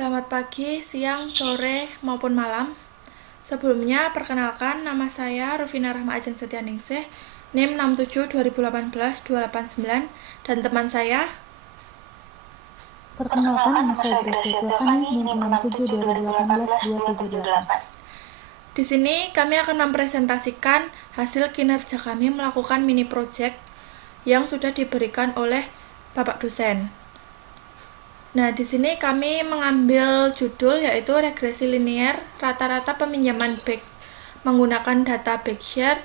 Selamat pagi, siang, sore, maupun malam. Sebelumnya, perkenalkan nama saya Rufina Rahma Ajeng Setianingsih, NIM 67 2018 289, dan teman saya. Perkenalkan, nama saya Gracia Tiffany, NIM 67 2018 278. Di sini kami akan mempresentasikan hasil kinerja kami melakukan mini project yang sudah diberikan oleh Bapak dosen. Nah, di sini kami mengambil judul yaitu regresi linear rata-rata peminjaman back menggunakan data Backshare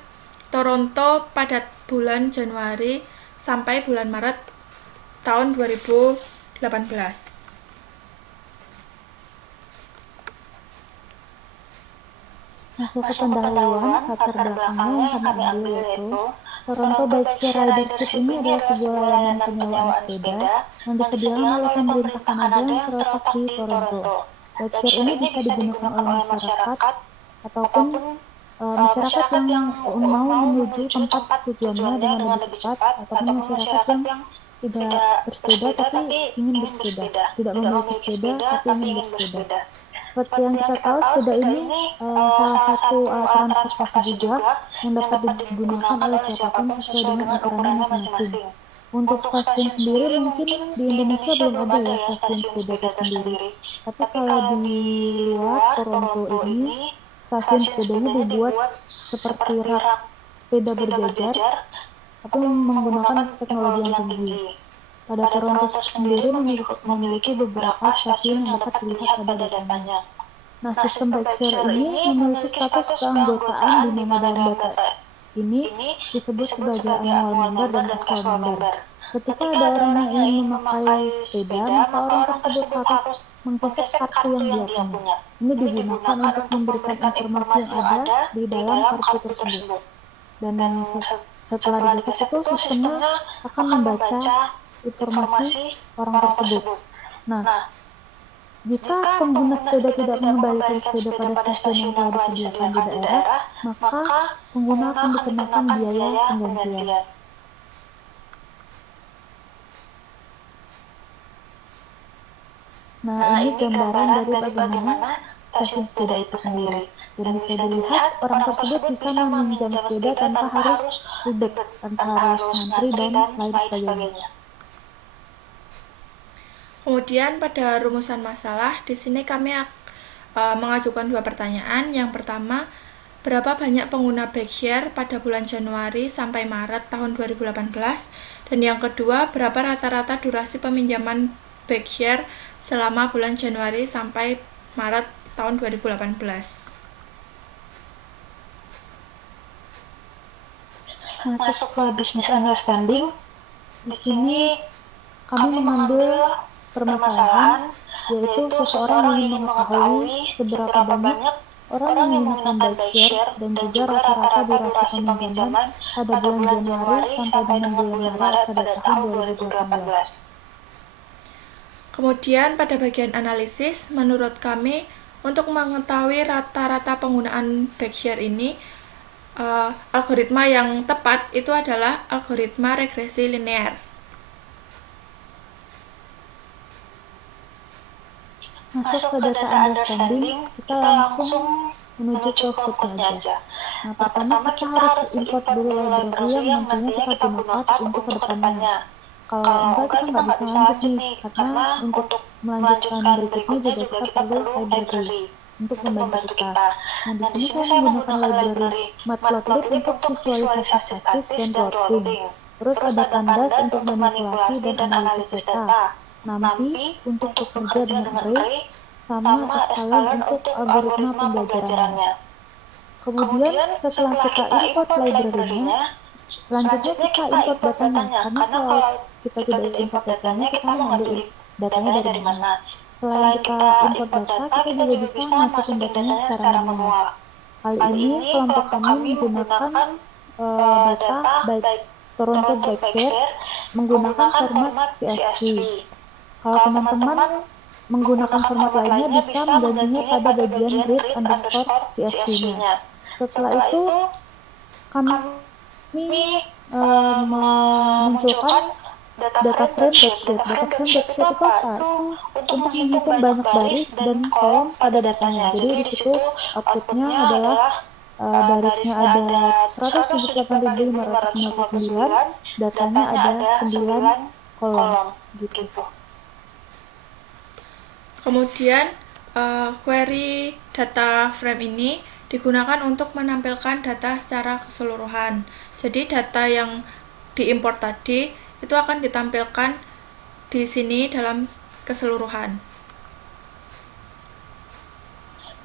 Toronto pada bulan Januari sampai bulan Maret tahun 2018. Masuk ke pendahuluan, latar belakangnya yang kami ambil yaitu Toronto Bikeshare Ridership ini adalah sebuah layanan penyewaan sepeda yang disediakan oleh pemerintah Kanada yang terletak di Toronto. Bikeshare ini bisa digunakan oleh masyarakat ataupun masyarakat yang mau menuju tempat tujuannya dengan lebih cepat, ataupun masyarakat yang tidak bersepeda tapi ingin bersepeda, tidak memiliki sepeda tapi ingin bersepeda. Seperti yang kita tahu, sepeda ini salah satu alat transportasi juga yang dapat digunakan oleh siapapun sesuai dengan ukurannya masing-masing. Untuk stasiun sendiri mungkin di Indonesia belum ada ya stasiun sepeda itu sendiri. Tapi kalau di luar Toronto ini stasiun sepedanya dibuat seperti rak sepeda berjajar tapi menggunakan teknologi yang tinggi. Pada Toronto sendiri memiliki beberapa stasiun yang dapat dilihat pada datanya. Nah, sistem Bikeshare ini memiliki status keanggotaan di mana dalam data ini disebut sebagai annual member dan casual member. Ketika ada orang yang ingin memakai sepeda, maka orang tersebut harus menggesek kartu yang dia punya. Ini digunakan untuk memberikan informasi yang ada di dalam kartu tersebut. Dan setelah digesek itu sistemnya akan membaca informasi orang tersebut. Nah, jika pengguna sepeda tidak mengembalikan sepeda pada stasiun yang telah disediakan di daerah, maka pengguna akan dikenakan biaya penggantian. Nah, ini gambaran dari bagaimana stasiun sepeda itu sendiri. Dan bisa dilihat orang tersebut bisa meminjam sepeda tanpa harus ribet, tanpa harus ngantri dan lain sebagainya. Kemudian pada rumusan masalah, di sini kami mengajukan dua pertanyaan. Yang pertama, berapa banyak pengguna Backshare pada bulan Januari sampai Maret tahun 2018? Dan yang kedua, berapa rata-rata durasi peminjaman Backshare selama bulan Januari sampai Maret tahun 2018? Masuk ke business understanding. Di sini kami mengambil permasalahan, yaitu seseorang ingin mengetahui seberapa banyak orang yang menggunakan Bikeshare dan juga rata-rata durasi peminjaman pada bulan Januari sampai dengan bulan Maret pada tahun 2018. Kemudian pada bagian analisis, menurut kami untuk mengetahui rata-rata penggunaan Backshare ini, algoritma yang tepat itu adalah algoritma regresi linear. Masuk ke data understanding, kita langsung menuju ke code-nya aja. Nah, pertama kita harus import dulu library yang nantinya kita gunakan untuk kedepannya. Kalau enggak, kita nggak bisa lanjut nih, karena untuk melanjutkan berikutnya juga kita perlu library untuk membantu kita. Nah, di sini saya menggunakan library Matplotlib untuk visualisasi statis dan plotting. Terus ada Pandas untuk manipulasi dan analisis data. NumPy untuk bekerja dengan array, sama sklearn untuk algoritma pembelajarannya. Kemudian setelah kita import library-nya, selanjutnya kita import datanya, karena kalau kita tidak import datanya, kita mau ngambil datanya dari mana. Selain kita import data, kita juga bisa masukin datanya secara manual. Kali ini kelompok kami menggunakan data baik Toronto Bikeshare menggunakan format CSV. Kalau teman-teman menggunakan format lainnya bisa menggantinya pada bagian read_CSV-nya. Setelah itu kami memunculkan Data frame dot sheet. Data frame dot sheet itu apa? Itu untuk menghitung banyak baris dan kolom pada datanya. Jadi di situ outputnya adalah barisnya ada 178.599, datanya ada 9 kolom gitu. Kemudian query data frame ini digunakan untuk menampilkan data secara keseluruhan. Jadi data yang diimport tadi itu akan ditampilkan di sini dalam keseluruhan.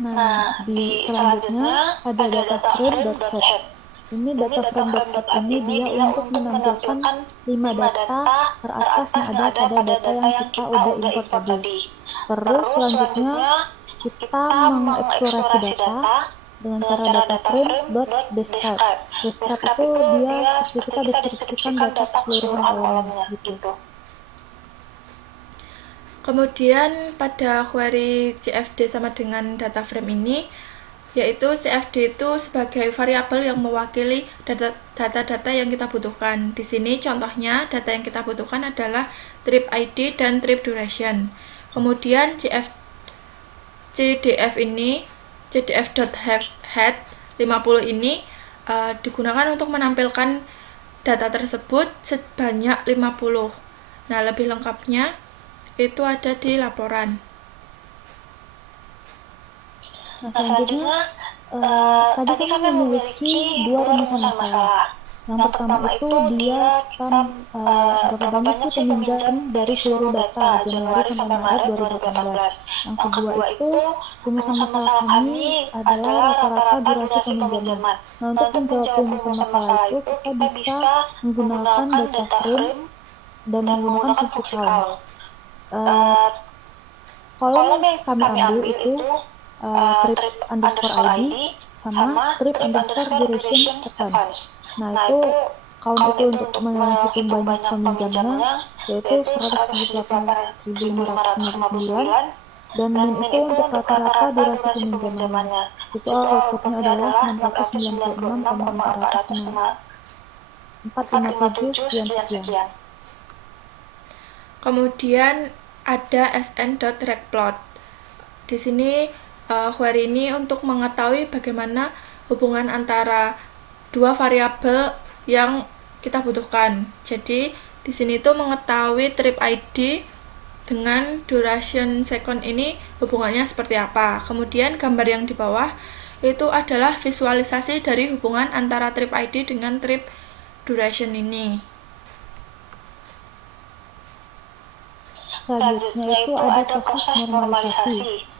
Nah, di selanjutnya ada data frame.head. Ini data frame.head ini dia untuk menampilkan 5 data teratas yang ada pada data yang kita udah import tadi. Terus selanjutnya kita mengeksplorasi data dengan cara data frame.describe. Describe itu dia seperti kita deskripsikan data keseluruhan kolomnya gitu. Kemudian pada query CFD sama dengan data frame ini, yaitu CFD itu sebagai variabel yang mewakili data-data yang kita butuhkan. Di sini contohnya data yang kita butuhkan adalah trip ID dan trip duration. Kemudian CDF.head 50 ini digunakan untuk menampilkan data tersebut sebanyak 50. Nah, lebih lengkapnya itu ada di laporan. Nah, selanjutnya tadi kami memiliki 2 rumusan masalah. Yang pertama itu dia berapa banyak sih peminjam dari seluruh data Januari sampai Maret 2018. Yang kedua itu rumusan masalah kami adalah rata-rata durasi peminjaman. Nah, untuk menjawab rumusan masalah itu kita bisa menggunakan data frame dan menggunakan fungsi count. Kolom yang kami ambil itu trip underscore ID sama trip underscore duration advance. Nah, itu count itu untuk menghitung banyak peminjamnya, yaitu 178.599, dan min itu untuk rata-rata durasi peminjamannya. Itu outputnya adalah 696,457 sekian. Kemudian ada sn.regplot. Di sini query ini untuk mengetahui bagaimana hubungan antara dua variabel yang kita butuhkan. Jadi di sini tuh mengetahui trip ID dengan duration second ini hubungannya seperti apa. Kemudian gambar yang di bawah itu adalah visualisasi dari hubungan antara trip ID dengan trip duration ini. Selanjutnya itu ada proses normalisasi.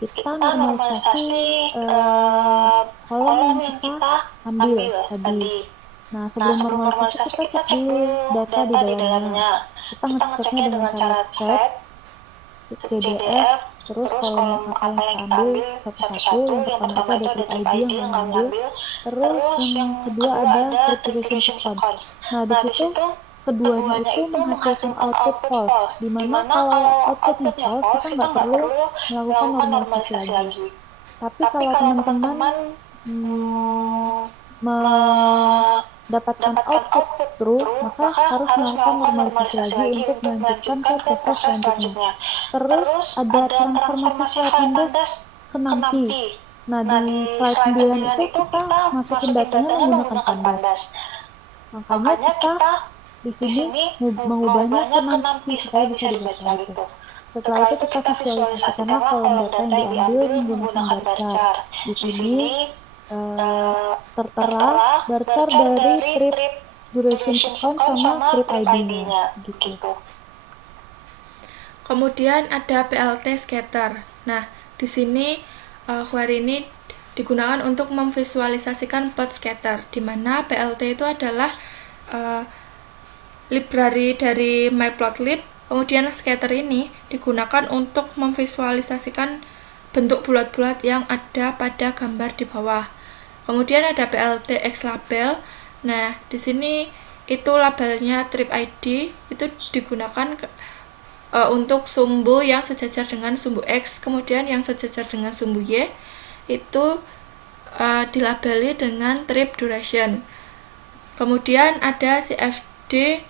Kita normalisasi kolom yang kita ambil tadi. Nah, sebelum normalisasi kita cek dulu data di dalamnya. Kita ngeceknya dengan cara set CDF, terus kolom apa yang kita ambil satu-satu. Yang pertama itu ada trip ID yang ambil. Terus yang kedua ada trip duration sequence. Nah, di situ keduanya itu menghasilkan output false, dimana kalau outputnya false kita nggak perlu melakukan normalisasi lagi. Tapi kalau teman-teman mendapatkan output true, maka harus melakukan normalisasi lagi untuk melanjutkan ke proses selanjutnya. Terus ada transformasi pandas ke NumPy. Nah, di slide 9 itu kita masukin datanya menggunakan pandas. Makanya kita di sini mengubahnya ke NumPy supaya bisa dibaca gitu. Setelah itu kita visualisasikan kolom data yang diambil menggunakan bar chart. Di sini tertera bar chart dari trip duration sequence sama trip ID-nya gitu. Kemudian ada PLT scatter. Nah, di sini query ini digunakan untuk memvisualisasikan plot scatter, di mana PLT itu adalah library dari Matplotlib. Kemudian scatter ini digunakan untuk memvisualisasikan bentuk bulat-bulat yang ada pada gambar di bawah. Kemudian ada PLT X label. Nah, di sini itu labelnya trip ID itu digunakan untuk sumbu yang sejajar dengan sumbu X, kemudian yang sejajar dengan sumbu Y itu dilabeli dengan trip duration. Kemudian ada CFD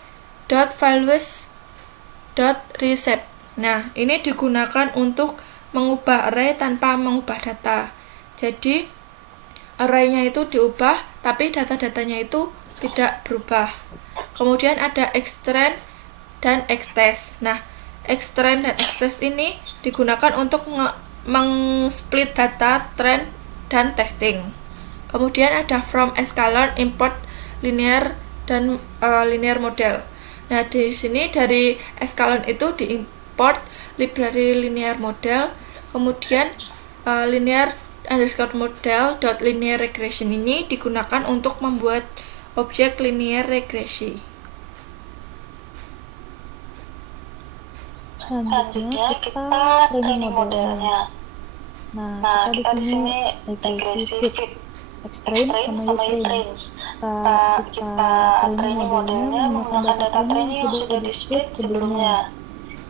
.values.recept. Nah, ini digunakan untuk mengubah array tanpa mengubah data. Jadi array-nya itu diubah tapi data-datanya itu tidak berubah. Kemudian ada extend dan extest. Nah, extend dan extest ini digunakan untuk meng-split data, trend, dan testing. Kemudian ada from sklearn, import linear dan linear model. Nah, di sini dari sklearn itu diimport library linear model, kemudian linear underscore model dot linear regression ini digunakan untuk membuat objek linear regresi. Selanjutnya kita training modelnya. Nah, kita di sini regresi fit, extrain sama U-train. Kita training modelnya menggunakan data training yang sudah di-split sebelumnya.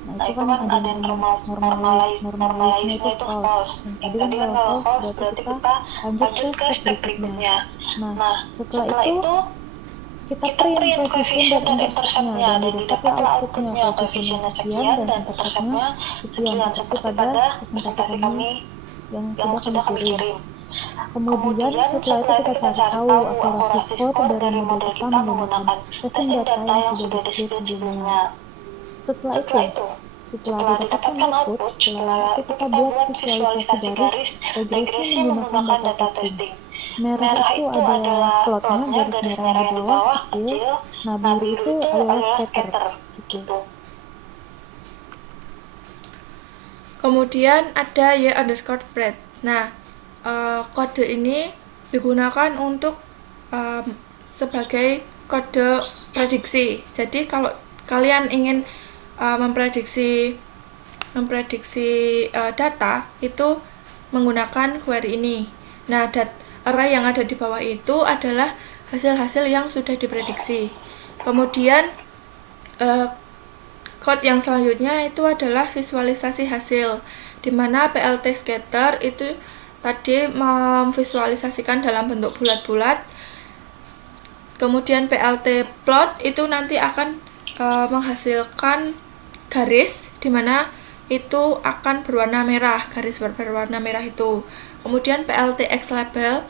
Nah, itu kan ada yang normalize-nya itu false. Tadi kan kalau false berarti kita lanjut ke step berikutnya. Nah, setelah itu kita print coefficient dan intercept-nya, dan didapatlah outputnya, coefficientnya sekian dan intercept-nya sekian, seperti pada presentasi kami yang sudah kami kirim. Kemudian setelah itu kita cari tahu akurasi skor dari model kita menggunakan testing data yang sudah di-split sebelumnya. Setelah didapatkan output, setelah itu kita buat visualisasi garis regresi menggunakan data testing. Merah itu adalah plotnya, garis merah yang di bawah kecil, nah biru itu adalah scatter gitu. Kemudian ada y_breadth. Nah, kode ini digunakan untuk sebagai kode prediksi. Jadi kalau kalian ingin memprediksi data itu menggunakan query ini. Nah, array yang ada di bawah itu adalah hasil-hasil yang sudah diprediksi. Kemudian code yang selanjutnya itu adalah visualisasi hasil, di mana PLT scatter itu tadi memvisualisasikan dalam bentuk bulat-bulat. Kemudian PLT plot itu nanti akan menghasilkan garis, di mana itu akan berwarna merah, garis berwarna merah itu. Kemudian PLT X label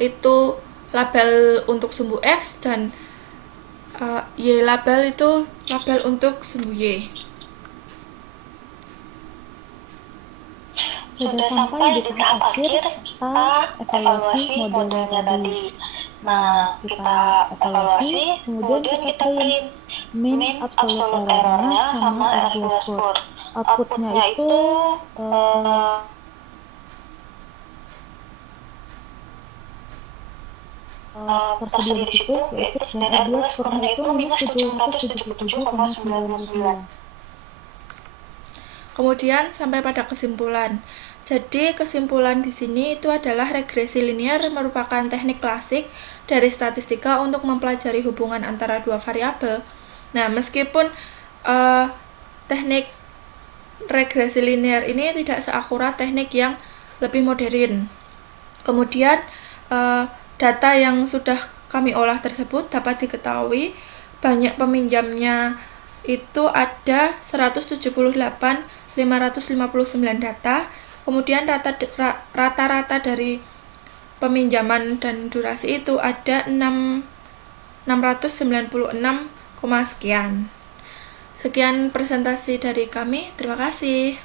itu label untuk sumbu X, dan Y label itu label untuk sumbu Y. Sudah sampai di tahap akhir, kita evaluasi modelnya tadi. Nah, kita evaluasi, kemudian kita print mean absolute error-nya sama error score. Outputnya itu tersedia di situ, yaitu dan R2 skornya itu minus 777,99. Kemudian sampai pada kesimpulan. Jadi kesimpulan di sini itu adalah regresi linear merupakan teknik klasik dari statistika untuk mempelajari hubungan antara dua variabel. Nah, meskipun teknik regresi linear ini tidak seakurat teknik yang lebih modern. Kemudian data yang sudah kami olah tersebut dapat diketahui banyak peminjamnya itu ada 178.559 data. Kemudian rata-rata dari peminjaman dan durasi itu ada 696, sekian. Sekian presentasi dari kami. Terima kasih.